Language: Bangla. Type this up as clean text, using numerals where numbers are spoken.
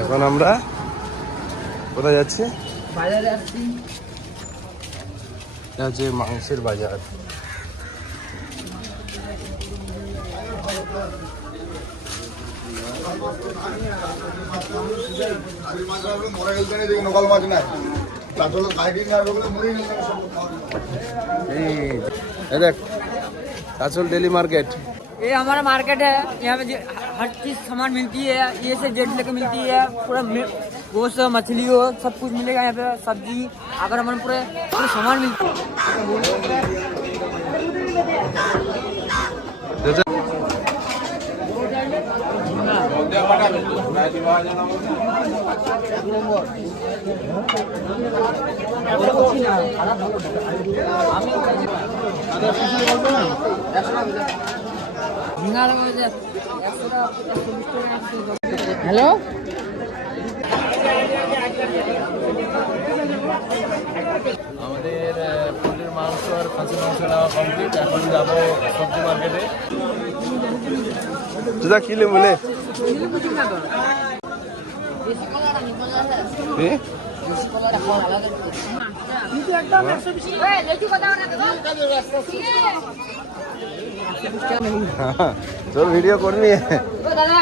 এখন আমরা কোথায় যাচ্ছি? বাজারে যাচ্ছি। এটা হচ্ছে মাংসের বাজার। देख आचल डेली मार्केट। ये हमारा मार्केट है, यहाँ पे हर चीज सामान मिलती है। ये से जेड लेके मिलती है, पूरा गोश्त मछली हो सब कुछ मिलेगा यहाँ पे। सब्जी अगर हमारे पूरे सामान मिलती है। हेलो আমাদের পোলট্রির মাংস আর খাসির মাংস নেওয়া কমপ্লিট। এখন যাবো সবজি মার্কেটে। জুদা কিলে বলে তোর ভিডিও করবি? দাদা